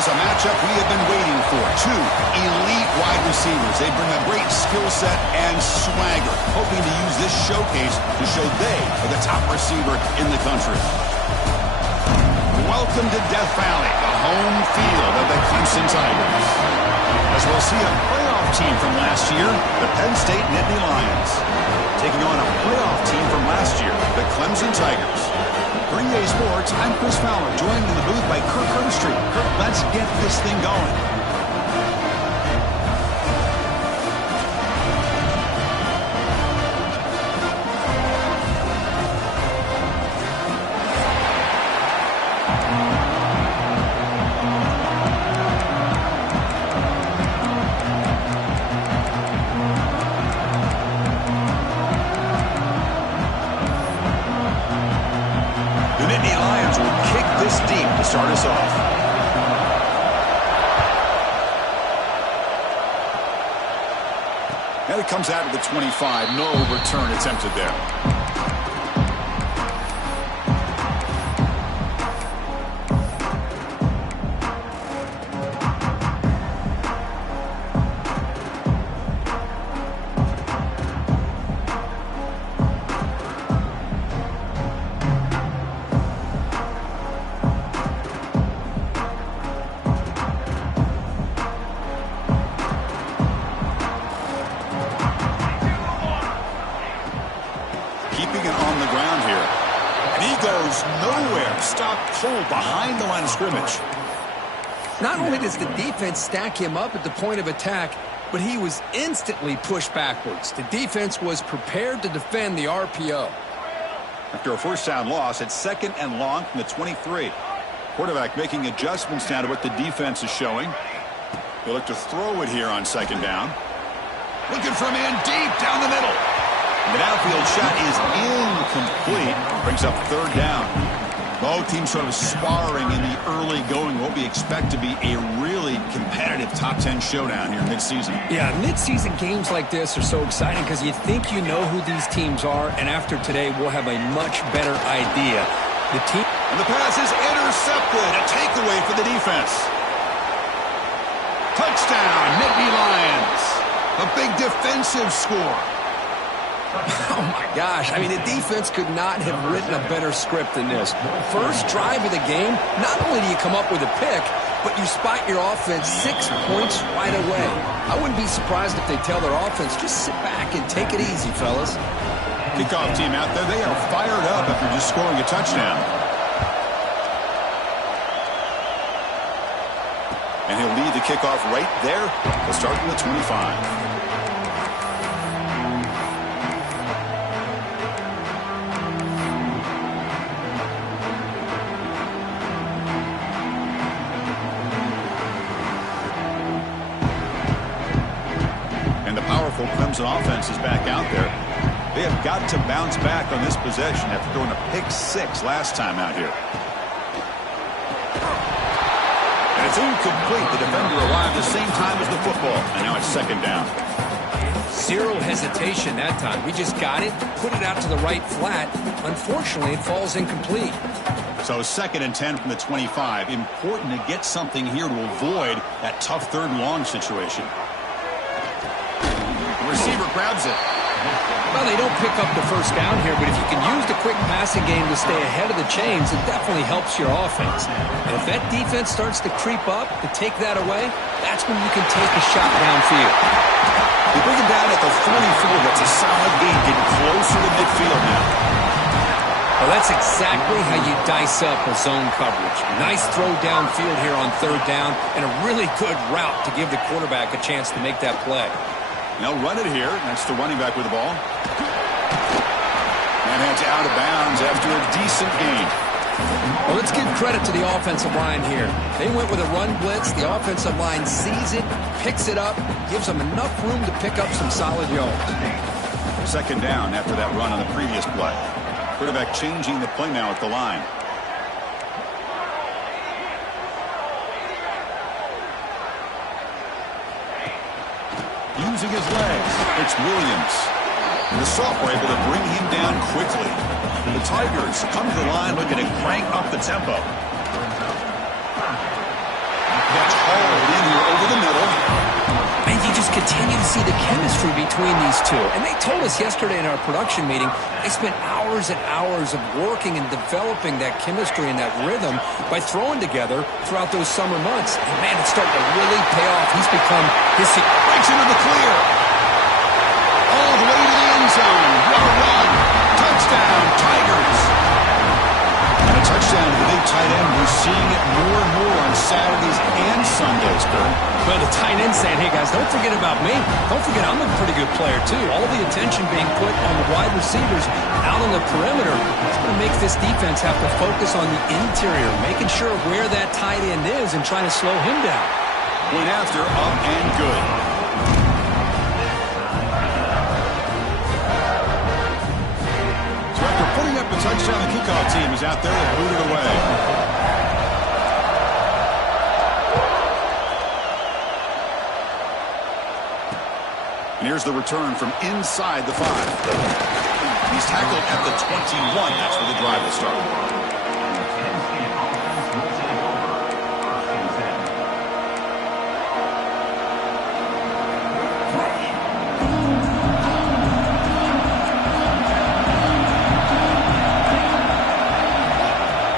is a matchup we have been waiting for. Two elite wide receivers. They bring a great skill set and swagger, hoping to use this showcase to show they are the top receiver in the country. Welcome to Death Valley, the home field of the Clemson Tigers. As we'll see a playoff team from last year, the Penn State Nittany Lions, taking on a playoff team from last year, the Clemson Tigers. For EA Sports, I'm Chris Fowler, joined in the booth by Kirk Herbstreit. Kirk, let's get this thing going. Start us off. And it comes out of the 25. No return attempted there. Behind the line of scrimmage. Not only does the defense stack him up at the point of attack, but he was instantly pushed backwards. The defense was prepared to defend the RPO. After a first down loss, it's 2nd and long from the 23. Quarterback making adjustments now to what the defense is showing. They'll look to throw it here on 2nd down. Looking for a man deep down the middle. And the downfield shot is incomplete. Brings up 3rd down. Both teams sort of sparring in the early going, what we expect to be a really competitive top 10 showdown here midseason. Yeah, midseason games like this are so exciting because you think you know who these teams are, and after today, we'll have a much better idea. And the pass is intercepted. A takeaway for the defense. Touchdown, Nittany Lions. A big defensive score. Oh, my gosh. I mean, the defense could not have written a better script than this. First drive of the game, not only do you come up with a pick, but you spot your offense 6 points right away. I wouldn't be surprised if they tell their offense, just sit back and take it easy, fellas. Kickoff team out there, they are fired up after just scoring a touchdown. And he'll lead the kickoff right there. They'll start from the 25. Clemson offense is back out there. They have got to bounce back on this possession after throwing a pick-6 last time out here. And it's incomplete. The defender arrived the same time as the football, and now it's 2nd down. Zero hesitation that time. We just got it, put it out to the right flat. Unfortunately, it falls incomplete. So 2nd and 10 from the 25. Important to get something here to avoid that tough 3rd and long situation. Receiver grabs it. Well, they don't pick up the first down here, but if you can use the quick passing game to stay ahead of the chains, it definitely helps your offense. And if that defense starts to creep up to take that away, that's when you can take a shot downfield. They bring him down at the 44. That's a solid gain, getting closer to midfield now. Well, that's exactly how you dice up a zone coverage. Nice throw downfield here on 3rd down, and a really good route to give the quarterback a chance to make that play. They'll run it here. That's the running back with the ball. And it's out of bounds after a decent gain. Well, let's give credit to the offensive line here. They went with a run blitz. The offensive line sees it, picks it up, gives them enough room to pick up some solid yards. 2nd down after that run on the previous play. Quarterback changing the play now at the line. Using his legs, it's Williams. And the sophomore able to bring him down quickly. The Tigers come to the line looking to crank up the tempo. hauled in here over the middle. And you just continue to see the chemistry between these two. And they told us yesterday in our production meeting, they spent hours and hours of working and developing that chemistry and that rhythm by throwing together throughout those summer months. And man, it's starting to really pay off. He's become his... Breaks into the clear. All the way to the end zone. What a run. Touchdown, Tigers. And a touchdown to the big tight end. We're seeing it more and more on Saturdays and Sundays, Kurt. Well, the tight end saying, hey, guys, don't forget about me. Don't forget I'm a pretty good player, too. All the attention being put on the wide receivers out on the perimeter. It's going to make this defense have to focus on the interior, making sure where that tight end is and trying to slow him down. Went after, up and good. So after putting up the touchdown, the kickoff team is out there to boot it away. And here's the return from inside the 5. He's tackled at the 21. That's where the drive will start.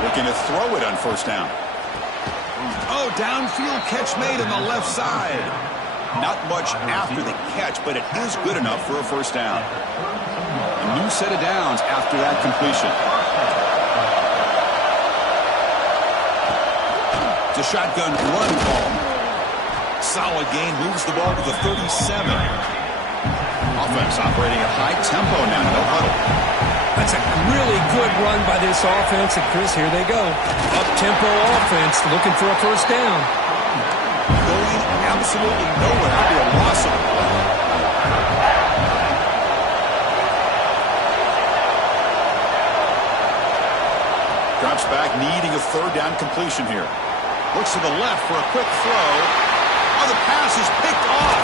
Looking to throw it on first down. Oh, downfield catch made on the left side. Not much after the catch, but it is good enough for a first down. A new set of downs after that completion. It's a shotgun run call. Solid gain, moves the ball to the 37. Offense operating at high tempo now, no huddle. That's a really good run by this offense. And Chris, here they go. Up-tempo offense looking for a first down. Going absolutely nowhere after a loss of the ball. Drops back, needing a third down completion here. Looks to the left for a quick throw. Oh, the pass is picked off.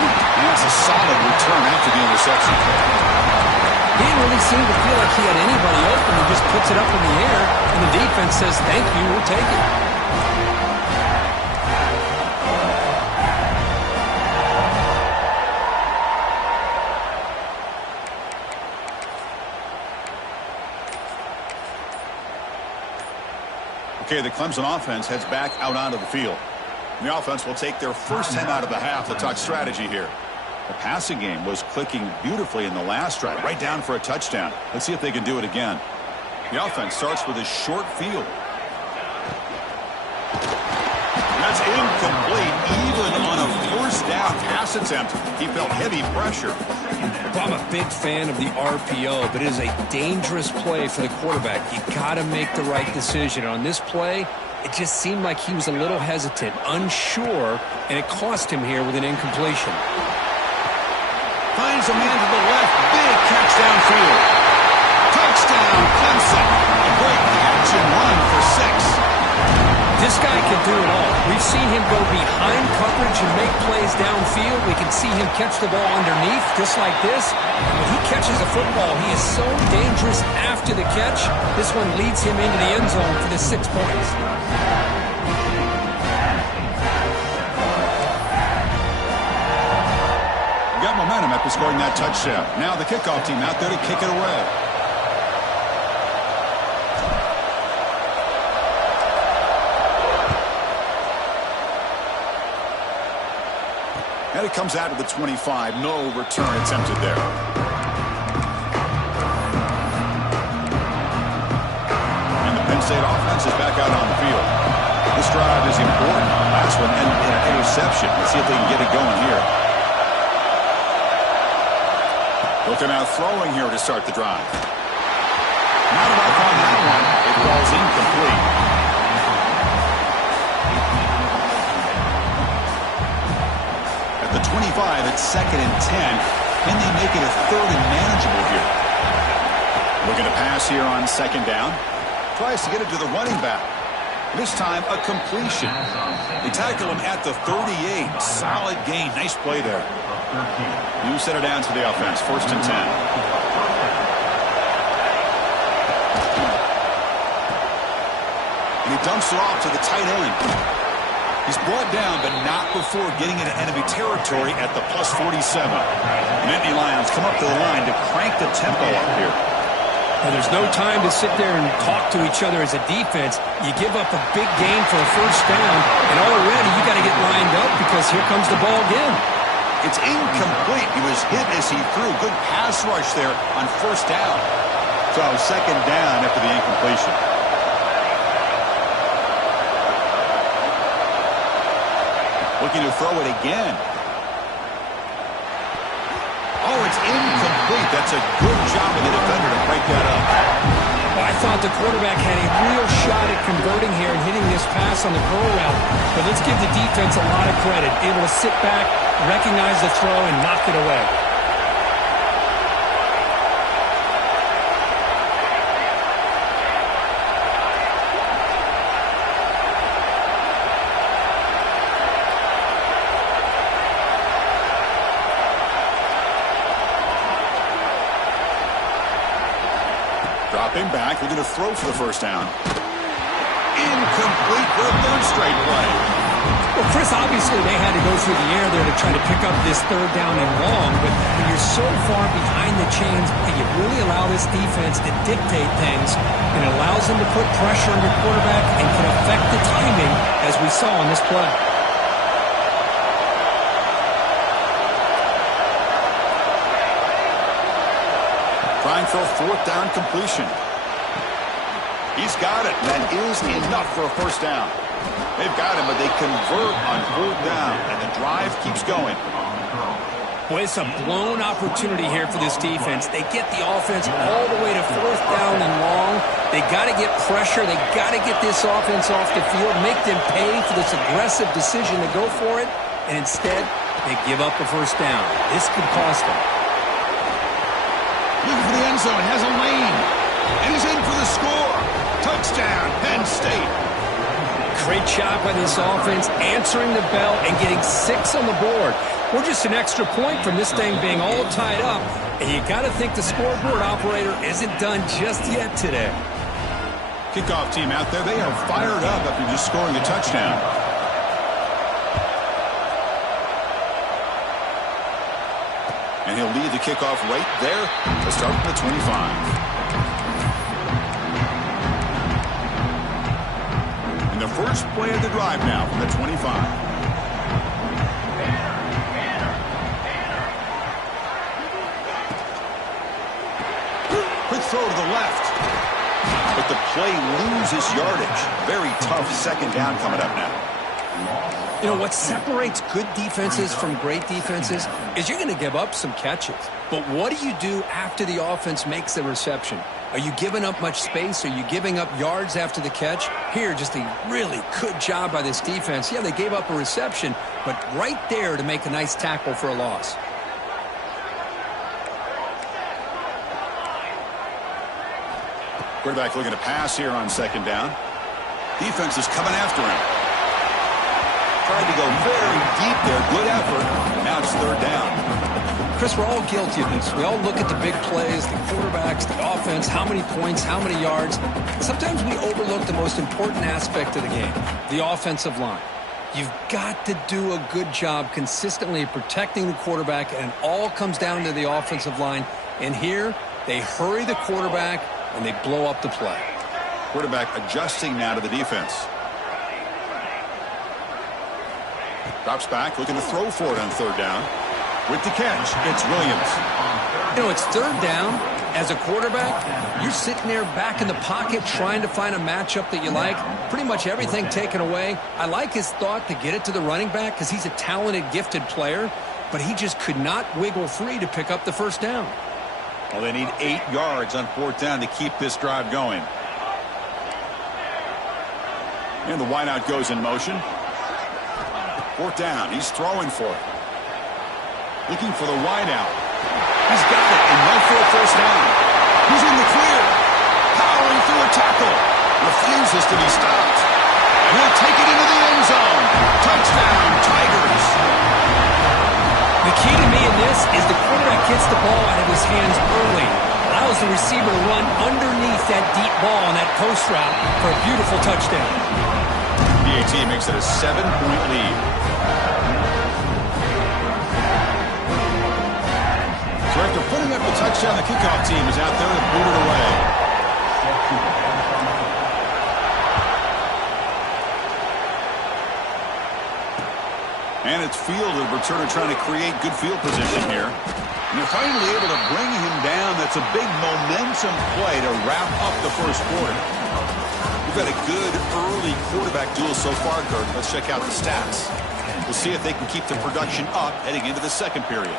And that's a solid return after the interception. He didn't really seem to feel like he had anybody open. He just puts it up in the air, and the defense says, thank you, we'll take it. Okay, the Clemson offense heads back out onto the field. And the offense will take their first 10 out of the half. We'll talk strategy here. The passing game was clicking beautifully in the last drive, right down for a touchdown. Let's see if they can do it again. The offense starts with a short field. That's incomplete. Even on a first down pass attempt, he felt heavy pressure. Well, I'm a big fan of the RPO, but it is a dangerous play for the quarterback. You got to make the right decision. On this play, it just seemed like he was a little hesitant, unsure, and it cost him here with an incompletion. Finds a man to the left. Big catch downfield. Touchdown, Clemson. A great catch and run for 6. This guy can do it all. We've seen him go behind coverage and make plays downfield. We can see him catch the ball underneath, just like this. When he catches a football, he is so dangerous after the catch. This one leads him into the end zone for the 6 points. Got momentum after scoring that touchdown. Now the kickoff team out there to kick it away. And it comes out to the 25. No return attempted there. And the Penn State offense is back out on the field. This drive is important. Last one ended in an interception. Let's see if they can get it going here. Looking out throwing here to start the drive. Not enough on that one. It falls incomplete. At the 25, it's 2nd and 10. Can they make it a 3rd and manageable here? Looking to pass here on 2nd down. Tries to get it to the running back. This time, a completion. They tackle him at the 38. Solid gain. Nice play there. New set of downs for the offense. 1st and 10. And he dumps it off to the tight end. He's brought down, but not before getting into enemy territory at the plus 47. The Nittany Lions come up to the line to crank the tempo up here. Well, there's no time to sit there and talk to each other as a defense. You give up a big gain for a first down, and already you got to get lined up because here comes the ball again. It's incomplete. He was hit as he threw. Good pass rush there on first down. So second down after the incompletion. Looking to throw it again. Oh, it's incomplete. That's a good job of the defender to break that up. Well, I thought the quarterback had a real shot at converting here and hitting this pass on the curl route. But let's give the defense a lot of credit. Able to sit back, recognize the throw, and knock it away. Dropping back, looking to throw for the first down. Incomplete for a third straight play. Well, Chris, obviously they had to go through the air there to try to pick up this third down and long, but when you're so far behind the chains, you really allow this defense to dictate things, and it allows them to put pressure on your quarterback and can affect the timing, as we saw on this play. Trying for a fourth down completion. He's got it. That is enough for a first down. They've got him, but they convert on fourth down, and the drive keeps going. Boy, it's a blown opportunity here for this defense. They get the offense all the way to fourth down and long. They got to get pressure. They got to get this offense off the field, make them pay for this aggressive decision to go for it, and instead, they give up a first down. This could cost them. Looking for the end zone, has a lane, and he's in for the score. Touchdown, Penn State. Great job by this offense, answering the bell and getting 6 on the board. We're just an extra point from this thing being all tied up, and you got to think the scoreboard operator isn't done just yet today. Kickoff team out there, they are fired up after just scoring a touchdown. And he'll lead the kickoff right there to start from the 25. And the first play of the drive now from the 25. Quick throw to the left. But the play loses yardage. Very tough second down coming up now. You know, what separates good defenses from great defenses is you're going to give up some catches. But what do you do after the offense makes the reception? Are you giving up much space? Are you giving up yards after the catch? Here, just a really good job by this defense. Yeah, they gave up a reception, but right there to make a nice tackle for a loss. Quarterback looking to pass here on second down. Defense is coming after him. Tried to go very deep there. Good effort. Now it's third down. Chris, we're all guilty of this. We all look at the big plays, the quarterbacks, the offense, how many points, how many yards. Sometimes we overlook the most important aspect of the game, the offensive line. You've got to do a good job consistently protecting the quarterback, and it all comes down to the offensive line. And here, they hurry the quarterback, and they blow up the play. Quarterback adjusting now to the defense. Drops back, looking to throw for it on third down. With the catch, it's Williams. You know, it's third down. As a quarterback, you're sitting there back in the pocket trying to find a matchup that you like. Pretty much everything taken away. I like his thought to get it to the running back because he's a talented, gifted player, but he just could not wiggle free to pick up the first down. Well, they need 8 yards on fourth down to keep this drive going. And the wideout goes in motion. Fourth down. He's throwing for it. Looking for the wideout. He's got it and went for a first down. He's in the clear. Powering through a tackle. Refuses to be stopped. And he'll take it into the end zone. Touchdown, Tigers. The key to me in this is the quarterback gets the ball out of his hands early. Allows the receiver to run underneath that deep ball on that post route for a beautiful touchdown. The PAT makes it a 7-point lead. So after putting up the touchdown, the kickoff team is out there to boot it away. And it's fielded. Returner trying to create good field position here. And they're finally able to bring him down. That's a big momentum play to wrap up the first quarter. We've got a good early quarterback duel so far, Kirk. Let's check out the stats. We'll see if they can keep the production up heading into the second period.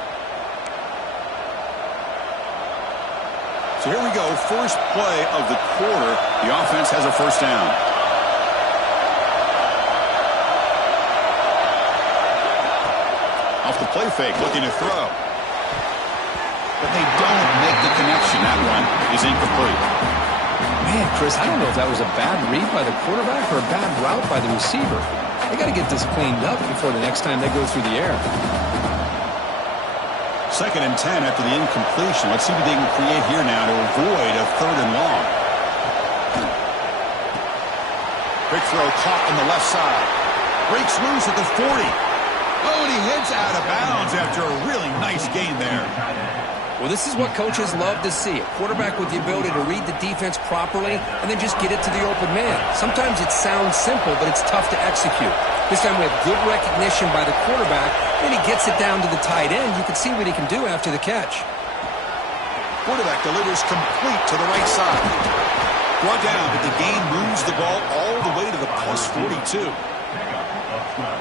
So here we go. First play of the quarter. The offense has a first down. Off the play fake, looking to throw. But they don't make the connection. That one is incomplete. Man, Chris, I don't know if that was a bad read by the quarterback or a bad route by the receiver. They got to get this cleaned up before the next time they go through the air. 2nd and 10 after the incompletion. Let's see what they can create here now to avoid a 3rd and long. Quick throw caught on the left side. Breaks loose at the 40. Oh, and he heads out of bounds after a really nice gain there. Well, this is what coaches love to see. A quarterback with the ability to read the defense properly and then just get it to the open man. Sometimes it sounds simple, but it's tough to execute. This time we have good recognition by the quarterback, and he gets it down to the tight end. You can see what he can do after the catch. Quarterback delivers complete to the right side. Brought down, but the gain moves the ball all the way to the plus 42.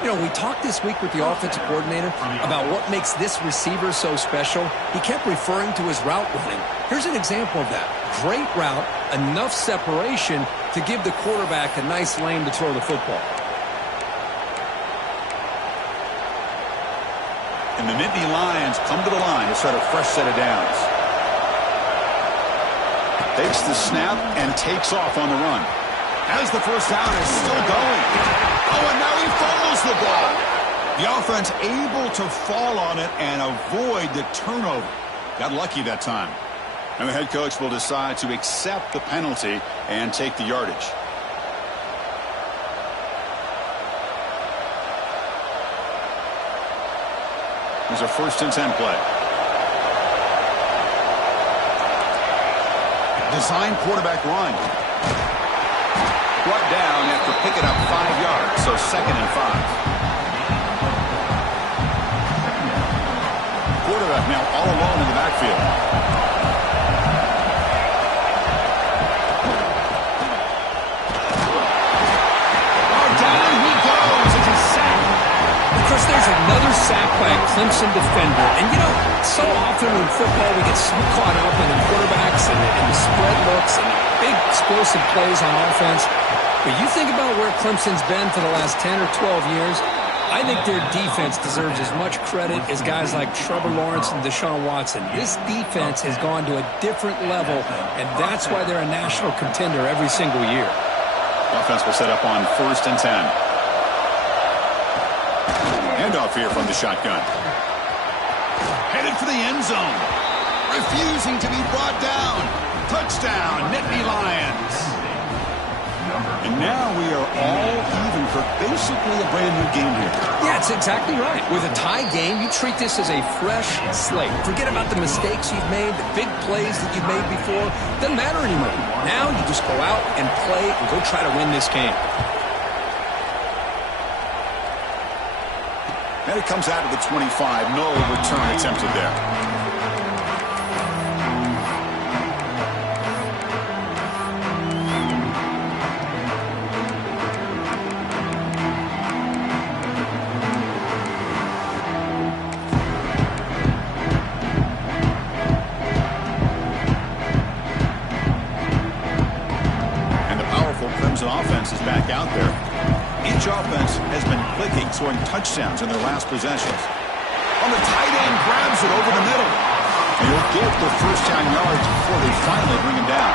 You know, we talked this week with the offensive coordinator about what makes this receiver so special. He kept referring to his route running. Here's an example of that. Great route, enough separation to give the quarterback a nice lane to throw the football. And the Nittany Lions come to the line to start a fresh set of downs. Takes the snap and takes off on the run. As the first down is still going. Oh, and now he fumbles the ball. The offense able to fall on it and avoid the turnover. Got lucky that time. And the head coach will decide to accept the penalty and take the yardage. There's a 1st and 10 play. Design quarterback run. Brought down after picking up 5 yards, so 2nd and 5. Quarterback now all alone in the backfield. Oh, down he goes. It's a sack. Of course, there's another sack by a Clemson defender. And, you know, so often in football we get so caught up in the quarterbacks and the spread looks and big explosive plays on offense. But you think about where Clemson's been for the last 10 or 12 years, I think their defense deserves as much credit as guys like Trevor Lawrence and Deshaun Watson. This defense has gone to a different level, and that's why they're a national contender every single year. Offense will set up on 1st and 10. Handoff here from the shotgun. Headed for the end zone. Refusing to be brought down. Touchdown, Nittany Lions. And now we are all even for basically a brand new game here. Yeah, it's exactly right. With a tie game, you treat this as a fresh slate. Forget about the mistakes you've made, the big plays that you've made before. Doesn't matter anymore. Now you just go out and play and go try to win this game. And it comes out of the 25. No return attempted there. Offense is back out there. Each offense has been clicking, scoring touchdowns in their last possessions. On the tight end, grabs it over the middle. And he'll get the first down yards before they finally bring him down.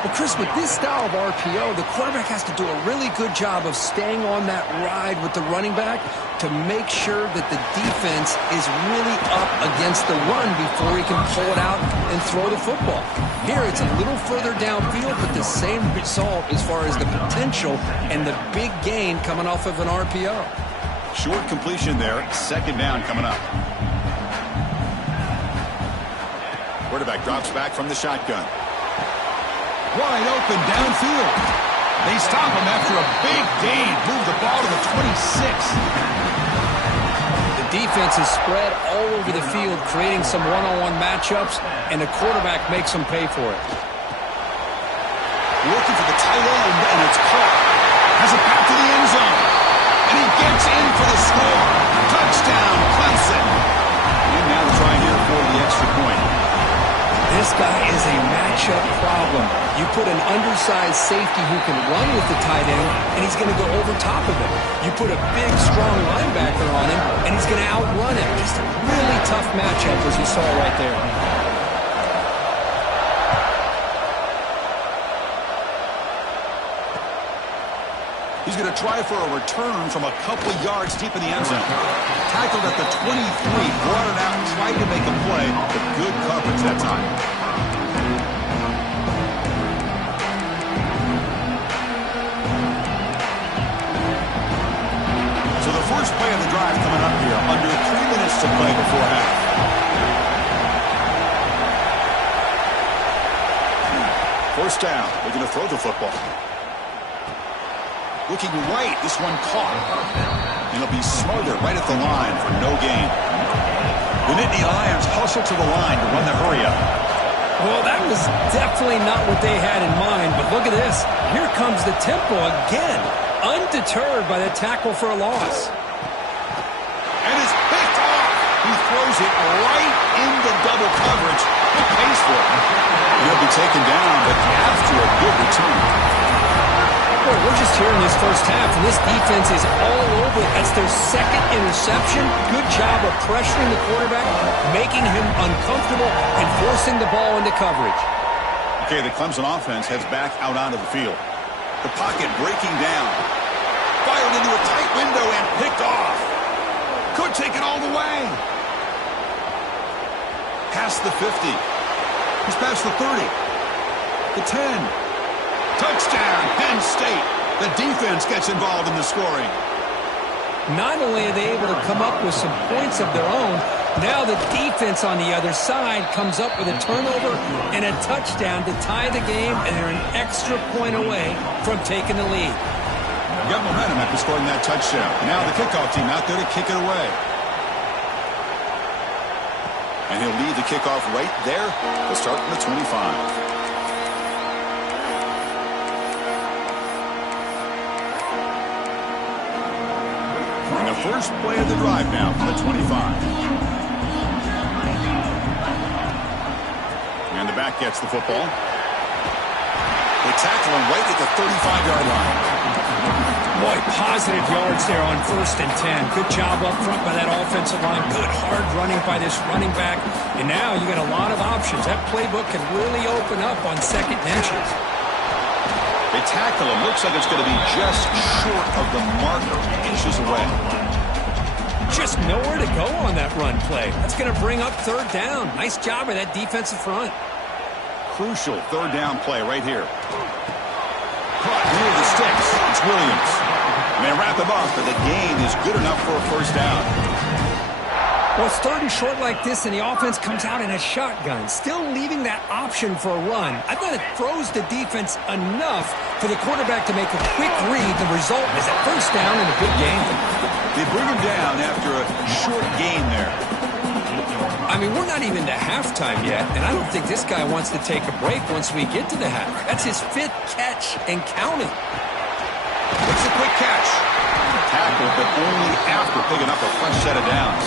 Well, Chris, with this style of RPO, the quarterback has to do a really good job of staying on that ride with the running back to make sure that the defense is really up against the run before he can pull it out and throw the football. Here, it's a little further downfield, but the same result as far as the potential and the big gain coming off of an RPO. Short completion there. Second down coming up. Quarterback drops back from the shotgun. Wide open downfield. They stop him after a big gain. Move the ball to the 26. The defense is spread all over the field, creating some one-on-one matchups, and the quarterback makes them pay for it. Looking for the tight end, and it's caught. Has it back to the end zone. And he gets in for the score. Touchdown, Clemson. And now the try here for the extra point. This guy is a matchup problem. You put an undersized safety who can run with the tight end, and he's going to go over top of him. You put a big, strong linebacker on him, and he's going to outrun him. Just a really tough matchup, as you saw right there. He's going to try for a return from a couple yards deep in the end zone. Tackled at the 23, brought it out, tried to make a play, but good coverage that time. So the first play of the drive coming up here, under 3 minutes to play before half. First down, they're going to throw the football. Looking right, this one caught. And it'll be smothered right at the line for no gain. The Nittany Lions hustle to the line to run the hurry-up. Well, that was definitely not what they had in mind, but look at this. Here comes the tempo again, undeterred by the tackle for a loss. And it's picked off. He throws it right into double coverage. Good pace for him. He'll be taken down, but after a good return. Boy, we're just here in this first half, and this defense is all over it. That's their second interception. Good job of pressuring the quarterback, making him uncomfortable, and forcing the ball into coverage. Okay, the Clemson offense heads back out onto the field. The pocket breaking down. Fired into a tight window and picked off. Could take it all the way. Past the 50. He's past the 30. The 10. Touchdown, Penn State. The defense gets involved in the scoring. Not only are they able to come up with some points of their own, now the defense on the other side comes up with a turnover and a touchdown to tie the game, and they're an extra point away from taking the lead. Got momentum after scoring that touchdown. Now the kickoff team out there to kick it away. And he'll lead the kickoff right there. We'll start from the 25. First play of the drive now from the 25. And the back gets the football. They tackle him right at the 35-yard line. Boy, positive yards there on 1st and 10. Good job up front by that offensive line. Good hard running by this running back. And now you got a lot of options. That playbook can really open up on second and inches. They tackle him. Looks like it's going to be just short of the marker, inches away. Just nowhere to go on that run play. That's going to bring up 3rd down. Nice job of that defensive front. Crucial 3rd down play right here. Caught near the sticks. It's Williams. And they wrap him up, but the gain is good enough for a first down. Well, it's 3rd and short like this, and the offense comes out in a shotgun, still leaving that option for a run. I thought it throws the defense enough for the quarterback to make a quick read. The result is a first down and a big gain. They bring him down after a short gain there. I mean, we're not even to halftime yet, and I don't think this guy wants to take a break once we get to the half. That's his 5th catch and counting. It's a quick catch. Tackle, but only after picking up a fresh set of downs.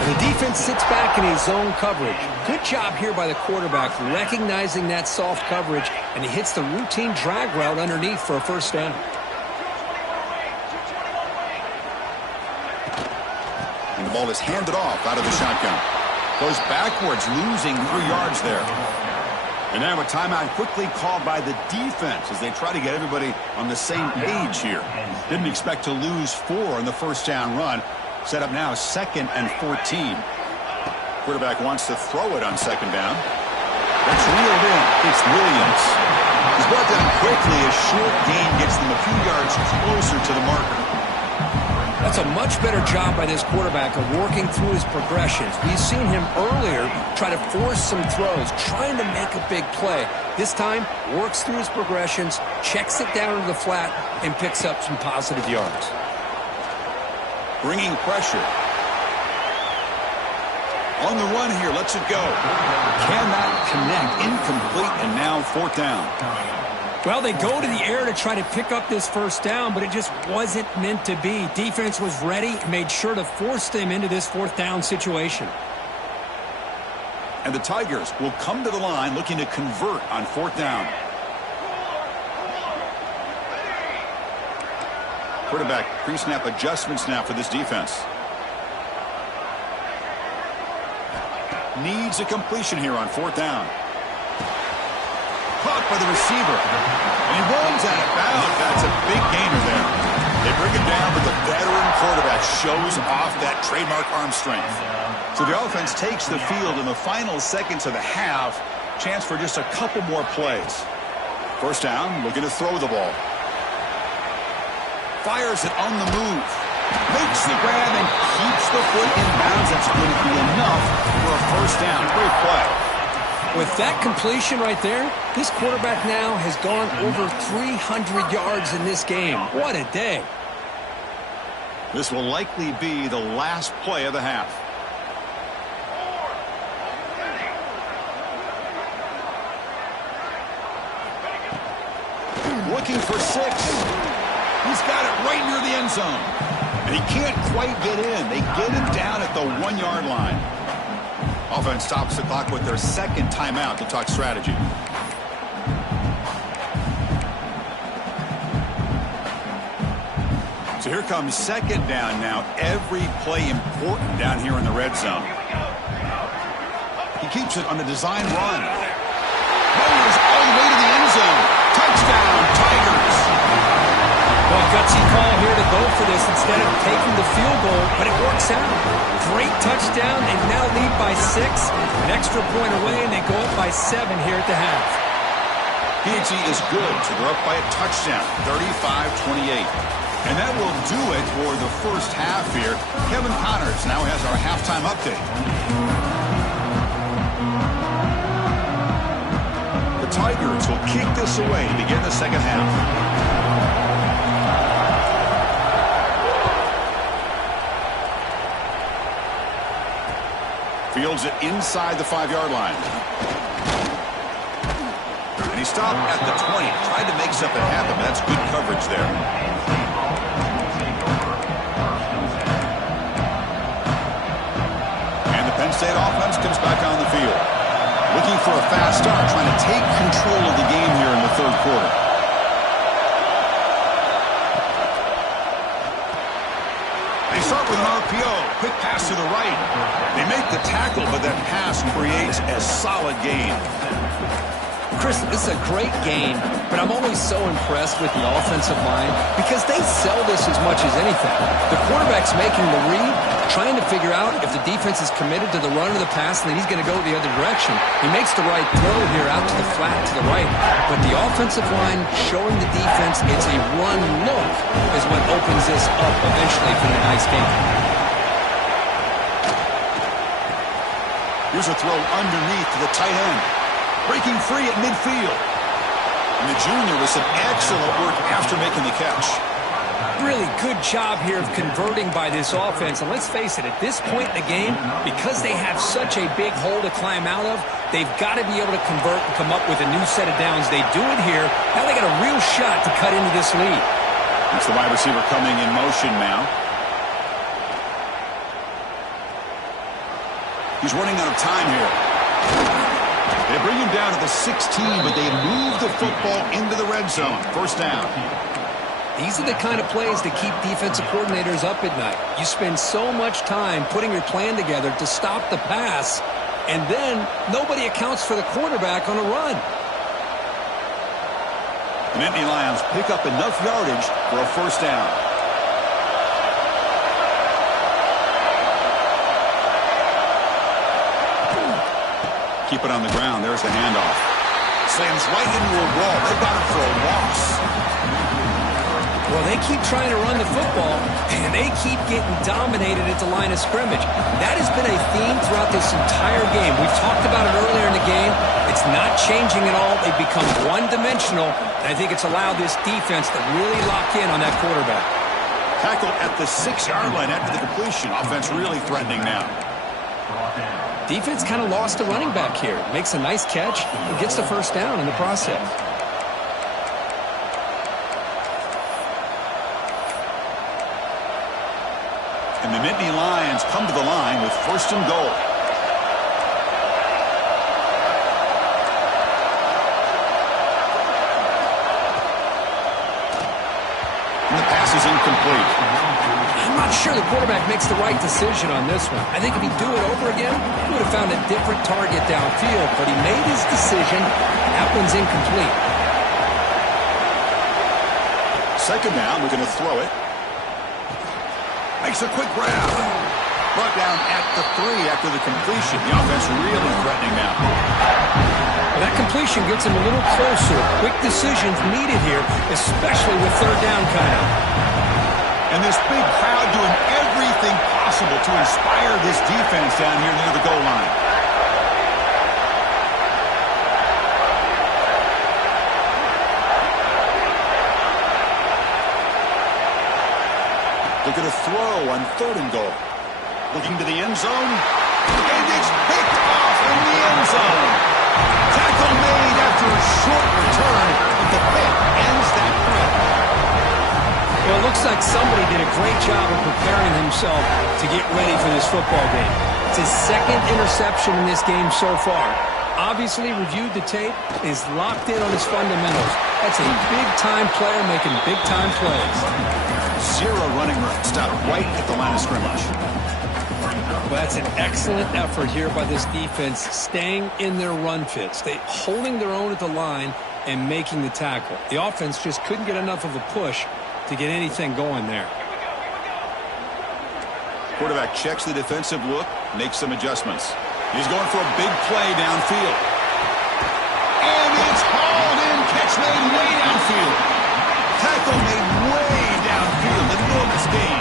And the defense sits back in his zone coverage. Good job here by the quarterback, recognizing that soft coverage, and he hits the routine drag route underneath for a first down. And the ball is handed off out of the shotgun. Goes backwards, losing 3 yards there. And now a timeout quickly called by the defense as they try to get everybody on the same page here. Didn't expect to lose 4 on the first down run. Set up now 2nd and 14. Quarterback wants to throw it on 2nd down. That's reeled in. It's Williams. He's brought down quickly. A short gain gets them a few yards closer to the marker. That's a much better job by this quarterback of working through his progressions. We've seen him earlier try to force some throws, trying to make a big play. This time, works through his progressions, checks it down to the flat, and picks up some positive yards. Bringing pressure. On the run here, lets it go. Cannot connect. Incomplete, and now 4th down. Well, they go to the air to try to pick up this first down, but it just wasn't meant to be. Defense was ready, made sure to force them into this 4th down situation. And the Tigers will come to the line looking to convert on 4th down. Quarterback pre-snap adjustments now for this defense. Needs a completion here on 4th down. Caught by the receiver. And he rolls out of bounds. That's a big gainer there. They bring him down, but the veteran quarterback shows off that trademark arm strength. So the offense takes the field in the final seconds of the half. Chance for just a couple more plays. First down, looking to throw the ball. Fires it on the move. Makes the grab and keeps the foot in bounds. That's going to be enough for a first down. Great play. With that completion right there, this quarterback now has gone over 300 yards in this game. What a day. This will likely be the last play of the half. Looking for 6. He's got it right near the end zone. And he can't quite get in. They get him down at the 1-yard line. Offense stops the clock with their 2nd timeout to talk strategy. So here comes 2nd down now. Every play important down here in the red zone. He keeps it on the design run. Rolls all the way to the end zone. Touchdown, Tigers. Well, gutsy call here to go for this instead of taking the field goal, but it works out. Great touchdown. They now lead by 6. An extra point away, and they go up by 7 here at the half. PG is good, so they're up by a touchdown, 35-28. And that will do it for the first half here. Kevin Connors now has our halftime update. The Tigers will kick this away to begin the second half. Fields it inside the 5-yard line. And he stopped at the 20. Tried to make something happen, but that's good coverage there. And the Penn State offense comes back on the field. Looking for a fast start, trying to take control of the game here in the 3rd quarter. They start with an RPO. Quick pass to the right. They make the tackle, but that pass creates a solid gain. Chris, this is a great game, but I'm always so impressed with the offensive line because they sell this as much as anything. The quarterback's making the read, trying to figure out if the defense is committed to the run or the pass, and then he's going to go the other direction. He makes the right throw here out to the flat to the right, but the offensive line showing the defense it's a run look is what opens this up eventually for the nice game. Here's a throw underneath to the tight end. Breaking free at midfield. And the junior with some excellent work after making the catch. Really good job here of converting by this offense. And let's face it, at this point in the game, because they have such a big hole to climb out of, they've got to be able to convert and come up with a new set of downs. They do it here. Now they got a real shot to cut into this lead. That's the wide receiver coming in motion now. He's running out of time here. They bring him down to the 16, but they move the football into the red zone. First down. These are the kind of plays that keep defensive coordinators up at night. You spend so much time putting your plan together to stop the pass, and then nobody accounts for the quarterback on a run. The Nittany Lions pick up enough yardage for a first down. Keep it on the ground. There's the handoff. Slams right into a wall. They got him for a loss. Well, they keep trying to run the football, and they keep getting dominated at the line of scrimmage. That has been a theme throughout this entire game. We've talked about it earlier in the game. It's not changing at all. They've become one-dimensional, and I think it's allowed this defense to really lock in on that quarterback. Tackle at the 6-yard line after the completion. Offense really threatening now. Defense kind of lost a running back here. Makes a nice catch and gets the first down in the process. And the Nittany Lions come to the line with first and goal. And the pass is incomplete. I'm not sure the quarterback makes the right decision on this one. I think if he'd do it over again, he would have found a different target downfield, but he made his decision. That one's incomplete. Second down, we're going to throw it. Makes a quick grab. Brought down at the 3 after the completion. The offense really threatening now. Well, that completion gets him a little closer. Quick decisions needed here, especially with third down coming up. And this big crowd doing everything possible to inspire this defense down here near the goal line. Looking to throw on third and goal. Looking to the end zone. And it's picked off in the end zone. Tackle made after a short return, but the pick ends that threat. Well, it looks like somebody did a great job of preparing himself to get ready for this football game. It's his second interception in this game so far. Obviously reviewed the tape, is locked in on his fundamentals. That's a big-time player making big-time plays. 0 running stop right at the line of scrimmage. Well, that's an excellent effort here by this defense, staying in their run fits. They holding their own at the line and making the tackle. The offense just couldn't get enough of a push to get anything going there. Quarterback checks the defensive look, makes some adjustments. He's going for a big play downfield. And it's hauled in, catch made way downfield. Tackle made way downfield, enormous gain.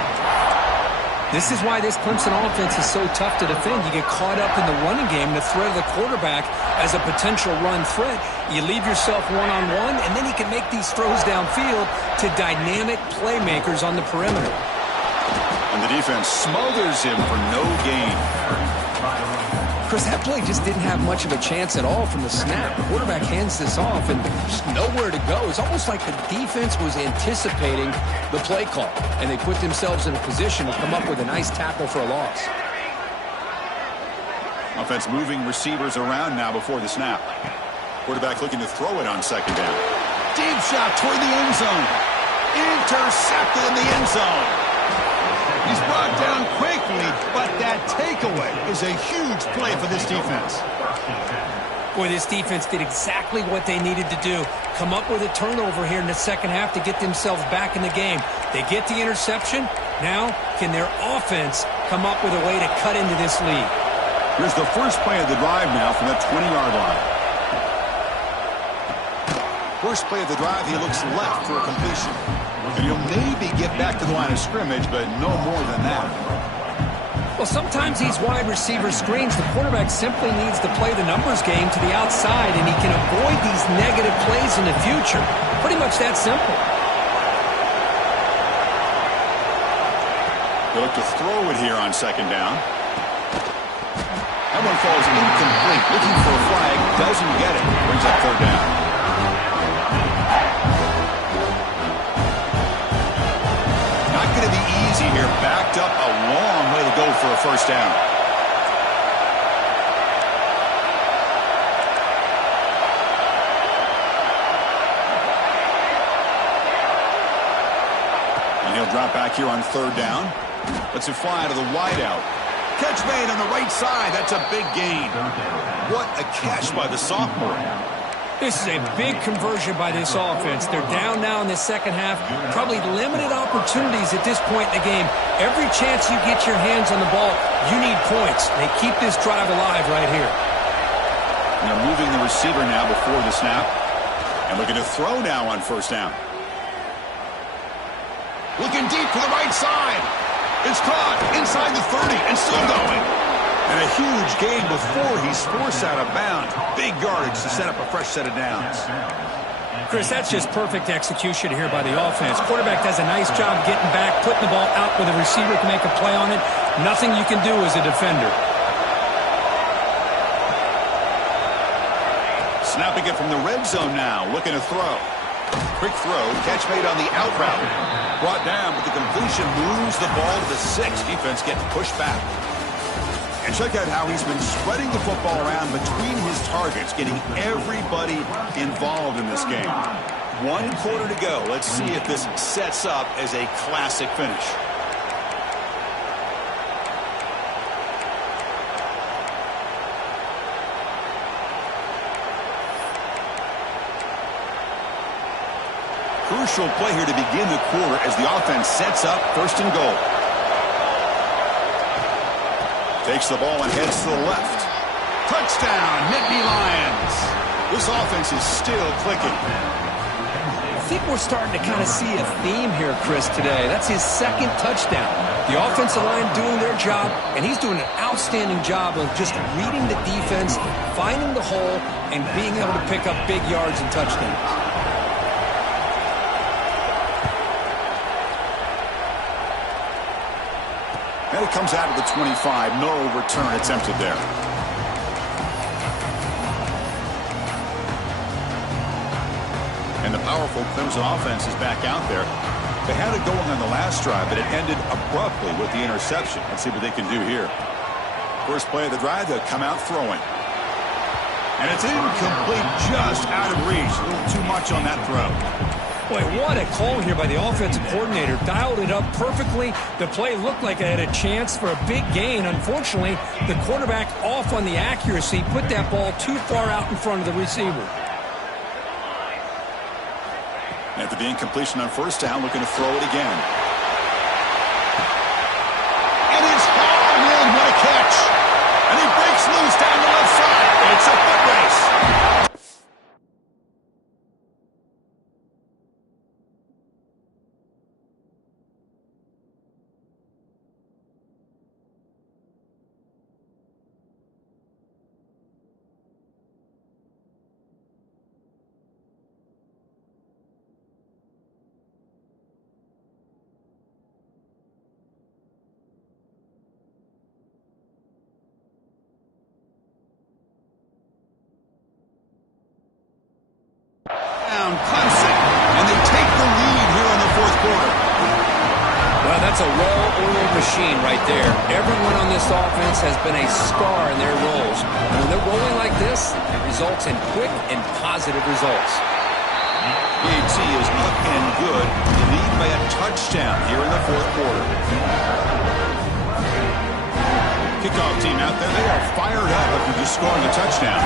This is why this Clemson offense is so tough to defend. You get caught up in the running game, the threat of the quarterback as a potential run threat. You leave yourself one-on-one, and then you can make these throws downfield to dynamic playmakers on the perimeter. And the defense smothers him for no gain. Chris, that play just didn't have much of a chance at all from the snap. The quarterback hands this off, and there's nowhere to go. It's almost like the defense was anticipating the play call, and they put themselves in a position to come up with a nice tackle for a loss. Offense moving receivers around now before the snap. Quarterback looking to throw it on second down. Deep shot toward the end zone. Intercepted in the end zone. He's brought down quickly, but that takeaway is a huge play for this defense. Boy, this defense did exactly what they needed to do. Come up with a turnover here in the second half to get themselves back in the game. They get the interception. Now, can their offense come up with a way to cut into this lead? Here's the first play of the drive now from the 20-yard line. First play of the drive, he looks left for a completion. And he'll maybe get back to the line of scrimmage, but no more than that. Well, sometimes these wide receiver screens, the quarterback simply needs to play the numbers game to the outside, and he can avoid these negative plays in the future. Pretty much that simple. They look to throw it here on second down. That one falls incomplete. Looking for a flag, doesn't get it. Brings up third down. Going to be easy here. Backed up a long way to go for a first down. And he'll drop back here on third down. Lets it fly out of the wideout. Catch made on the right side. That's a big gain. What a catch by the sophomore. This is a big conversion by this offense. They're down now in the second half. Probably limited opportunities at this point in the game. Every chance you get your hands on the ball, you need points. They keep this drive alive right here. They're moving the receiver now before the snap. And looking to throw now on first down. Looking deep to the right side. It's caught inside the 30 and still going. And a huge gain before he's forced out of bounds. Big yardage to set up a fresh set of downs. Chris, that's just perfect execution here by the offense. Quarterback does a nice job getting back, putting the ball out where the receiver can make a play on it. Nothing you can do as a defender. Snapping it from the red zone now, looking to throw. Quick throw, catch made on the out route. Brought down, but the completion moves the ball to the 6. Defense getting pushed back. And check out how he's been spreading the football around between his targets, getting everybody involved in this game. 1 quarter to go. Let's see if this sets up as a classic finish. Crucial play here to begin the quarter as the offense sets up 1st and goal. Takes the ball and heads to the left. Touchdown, Nittany Lions. This offense is still clicking. I think we're starting to kind of see a theme here, Chris, today. That's his 2nd touchdown. The offensive line doing their job, and he's doing an outstanding job of just reading the defense, finding the hole, and being able to pick up big yards and touchdowns. And it comes out of the 25. No return attempted there. And the powerful Clemson offense is back out there. They had it going on the last drive, but it ended abruptly with the interception. Let's see what they can do here. First play of the drive, they'll come out throwing. And it's incomplete, just out of reach. A little too much on that throw. Boy, what a call here by the offensive coordinator. Dialed it up perfectly. The play looked like it had a chance for a big gain. Unfortunately, the quarterback off on the accuracy, put that ball too far out in front of the receiver. After the incompletion on first down, looking to throw it again. And it's hauled in. What a catch. And he breaks loose down the left side. It's a foot race. Clemson, and they take the lead here in the 4th quarter. Well, that's a well-oiled machine right there. Everyone on this offense has been a star in their roles. And when they're rolling like this, it results in quick and positive results. PAT is up and good. They lead by a touchdown here in the 4th quarter. Kickoff team out there, they are fired up after just scoring a touchdown.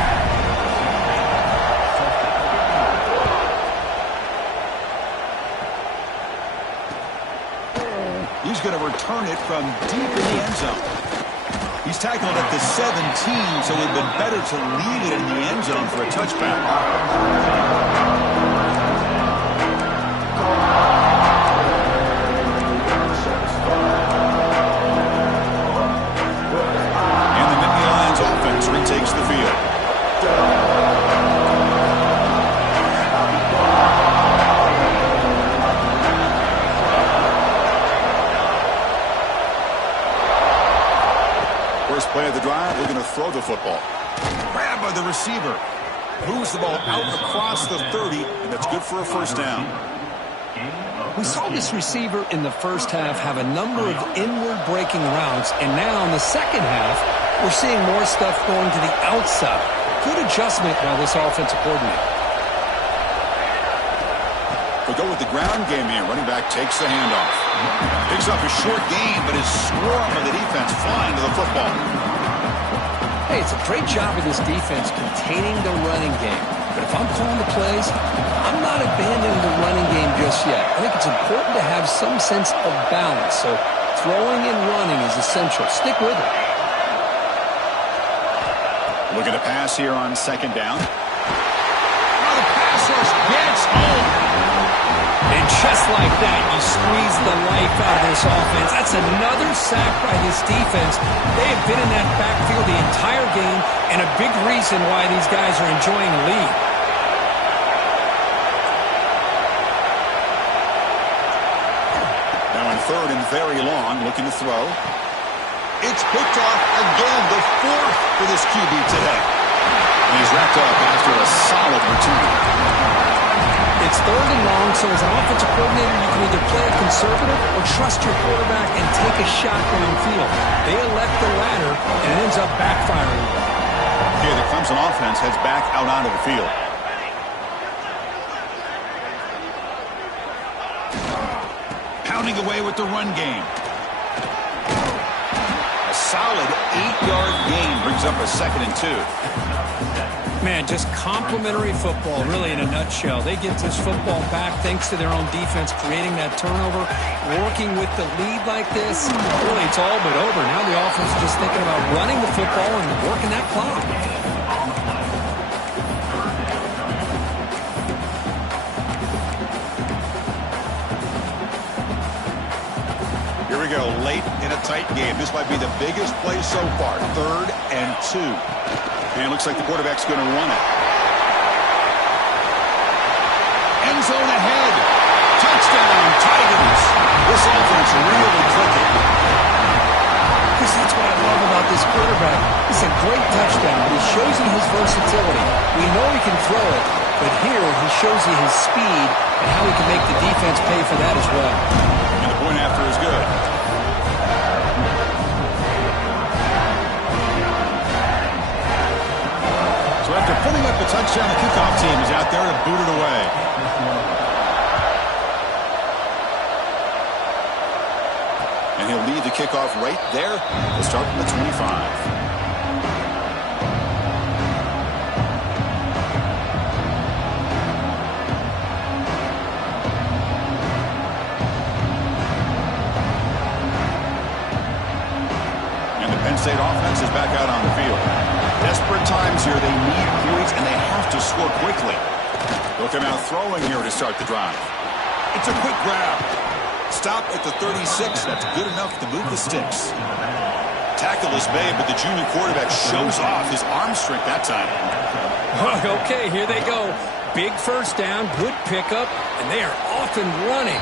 He's going to return it from deep in the end zone. He's tackled at the 17, so it would have been better to leave it in the end zone for a touchback. And the Nittany Lions offense retakes the field. First play of the drive, we're going to throw the football. Grabbed by the receiver. Moves the ball out across the 30, and that's good for a first down. We saw this receiver in the first half have a number of inward breaking routes, and now in the second half, we're seeing more stuff going to the outside. Good adjustment by this offensive coordinator. They'll go with the ground game here. Running back takes the handoff. Picks up a short gain, but his swarm of the defense flying to the football. Hey, it's a great job of this defense containing the running game. But if I'm calling the plays, I'm not abandoning the running game just yet. I think it's important to have some sense of balance. So throwing and running is essential. Stick with it. Look at a pass here on second down. Now the pass rush gets home. And just like that, you squeeze the life out of this offense. That's another sack by this defense. They have been in that backfield the entire game, and a big reason why these guys are enjoying the lead. Now in third and very long, looking to throw. It's picked off again, the fourth for this QB today. And he's wrapped up after a solid return. It's third and long, so as an offensive coordinator, you can either play it conservative or trust your quarterback and take a shot downfield. They elect the latter, and it ends up backfiring. Here, the Clemson offense heads back out onto the field. Pounding away with the run game. A solid 8-yard gain brings up a 2nd and 2. Man, just complimentary football, really, in a nutshell. They get this football back thanks to their own defense, creating that turnover, working with the lead like this. Really, it's all but over. Now the offense is just thinking about running the football and working that clock. Here we go, late in a tight game. This might be the biggest play so far. 3rd and 2. And it looks like the quarterback's going to run it. End zone ahead. Touchdown, Tigers. This offense really clicking. Chris, that's what I love about this quarterback. It's a great touchdown, but he shows you his versatility. We know he can throw it, but here he shows you his speed and how he can make the defense pay for that as well. And the point after is good. So after putting up the touchdown, the kickoff team is out there to boot it away. And he'll lead the kickoff right there. He'll start from the 25. Penn State offense is back out on the field. Desperate times here. They need points, and they have to score quickly. They'll come out throwing here to start the drive. It's a quick grab. Stop at the 36. That's good enough to move the sticks. Tackle is made, but the junior quarterback shows off his arm strength that time. Okay, here they go. Big first down, good pickup, and they are off and running.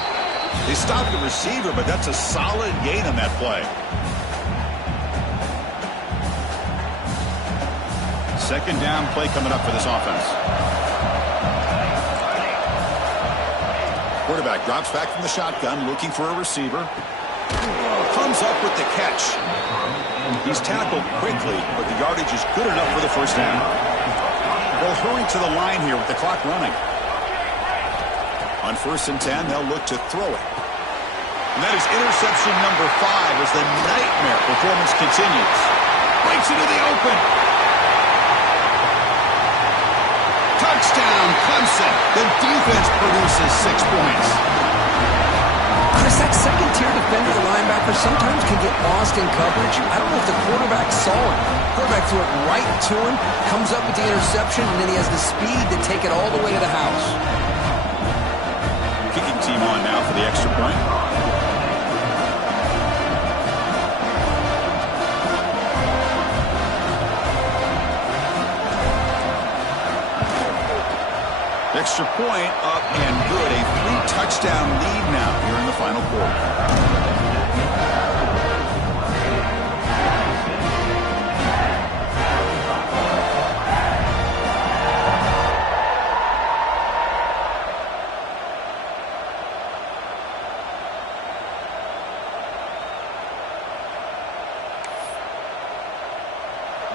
They stopped the receiver, but that's a solid gain on that play. Second down play coming up for this offense. Quarterback drops back from the shotgun, looking for a receiver. Comes up with the catch. He's tackled quickly, but the yardage is good enough for the first down. They'll hurry to the line here with the clock running. On 1st and 10, they'll look to throw it. And that is interception number 5 as the nightmare performance continues. Breaks into the open. Touchdown, Clemson. The defense produces 6 points. Chris, that second-tier defender, the linebacker, sometimes can get lost in coverage. I don't know if the quarterback saw it. Quarterback threw it right to him, comes up with the interception, and then he has the speed to take it all the way to the house. Kicking team on now for the extra point. Extra point up and good. A 3-touchdown lead now here in the final quarter.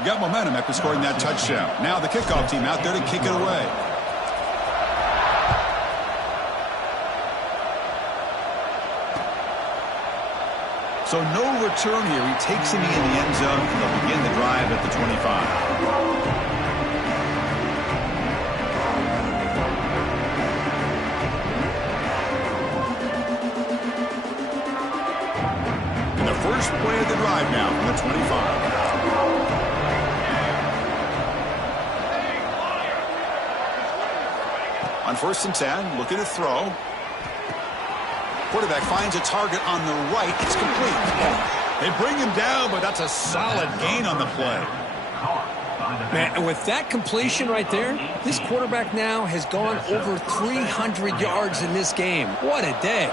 Got momentum after scoring that touchdown. Now the kickoff team out there to kick it away. So no return here. He takes him in the end zone, and they'll begin the drive at the 25. And the first play of the drive now from the 25. On 1st and 10, looking to throw. Quarterback finds a target on the right. It's complete. They bring him down, but that's a solid gain on the play. Man, and with that completion right there, this quarterback now has gone over 300 yards in this game. What a day.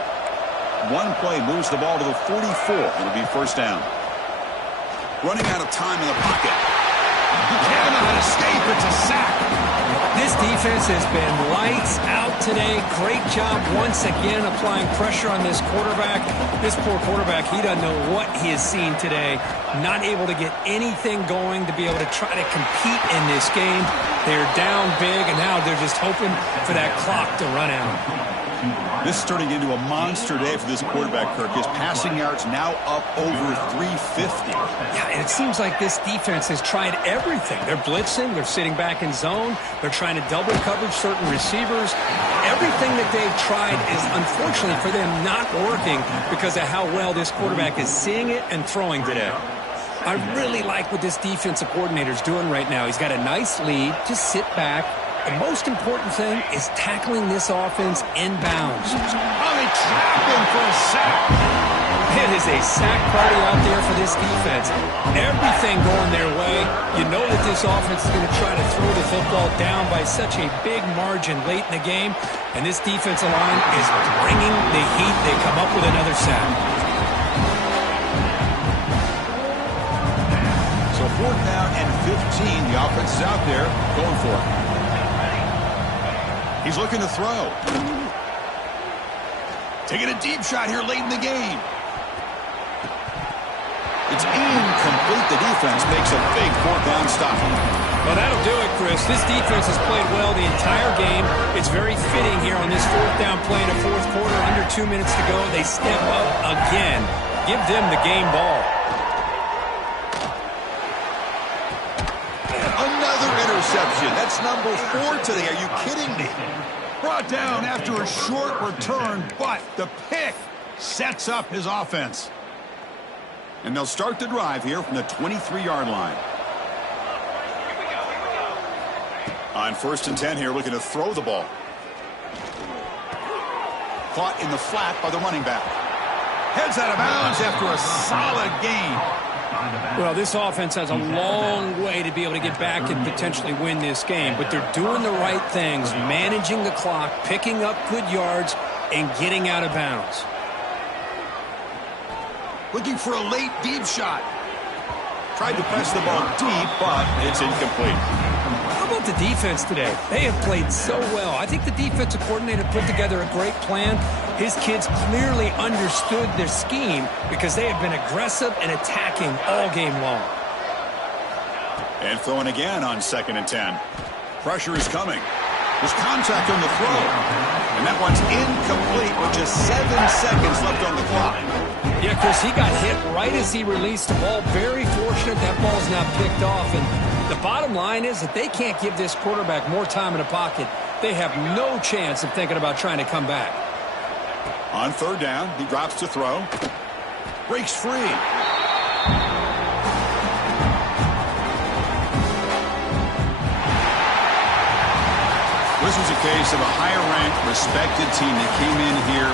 One play moves the ball to the 44. It'll be first down. Running out of time in the pocket. He cannot escape. It's a sack. This defense has been lights out today. Great job once again applying pressure on this quarterback. This poor quarterback, he doesn't know what he has seen today. Not able to get anything going to be able to try to compete in this game. They're down big, and now they're just hoping for that clock to run out. This is turning into a monster day for this quarterback, Kirk. His passing yards now up over 350. Yeah, and it seems like this defense has tried everything. They're blitzing. They're sitting back in zone. They're trying to double coverage certain receivers. Everything that they've tried is, unfortunately for them, not working because of how well this quarterback is seeing it and throwing today. I really like what this defensive coordinator is doing right now. He's got a nice lead. Just sit back. The most important thing is tackling this offense inbounds. Oh, they trap him for a sack. It is a sack party out there for this defense. Everything going their way. You know that this offense is going to try to throw the football down by such a big margin late in the game. And this defensive line is bringing the heat. They come up with another sack. So 4th down and 15. The offense is out there going for it. He's looking to throw. Taking a deep shot here late in the game. It's incomplete. The defense makes a big 4th down stop. Well, that'll do it, Chris. This defense has played well the entire game. It's very fitting here on this 4th down play in the 4th quarter. Under 2 minutes to go. They step up again. Give them the game ball. Interception. That's number 4 today. Are you kidding me? Brought down after a short return, but the pick sets up his offense. And they'll start the drive here from the 23-yard line. On 1st and 10 here, looking to throw the ball. Caught in the flat by the running back. Heads out of bounds after a solid gain. Well, this offense has a long way to be able to get back and potentially win this game, but they're doing the right things, managing the clock, picking up good yards, and getting out of bounds. Looking for a late deep shot. Tried to press the ball deep, but it's incomplete. How about the defense today? They have played so well. I think the defensive coordinator put together a great plan. His kids clearly understood their scheme because they have been aggressive and attacking all game long. And throwing again on 2nd and 10. Pressure is coming. There's contact on the throw. And that one's incomplete with just 7 seconds left on the clock. Yeah, Chris, he got hit right as he released the ball. Very fortunate that ball's not picked off. And the bottom line is that they can't give this quarterback more time in the pocket. They have no chance of thinking about trying to come back. On 3rd down, he drops to throw. Breaks free. This was a case of a higher-ranked, respected team that came in here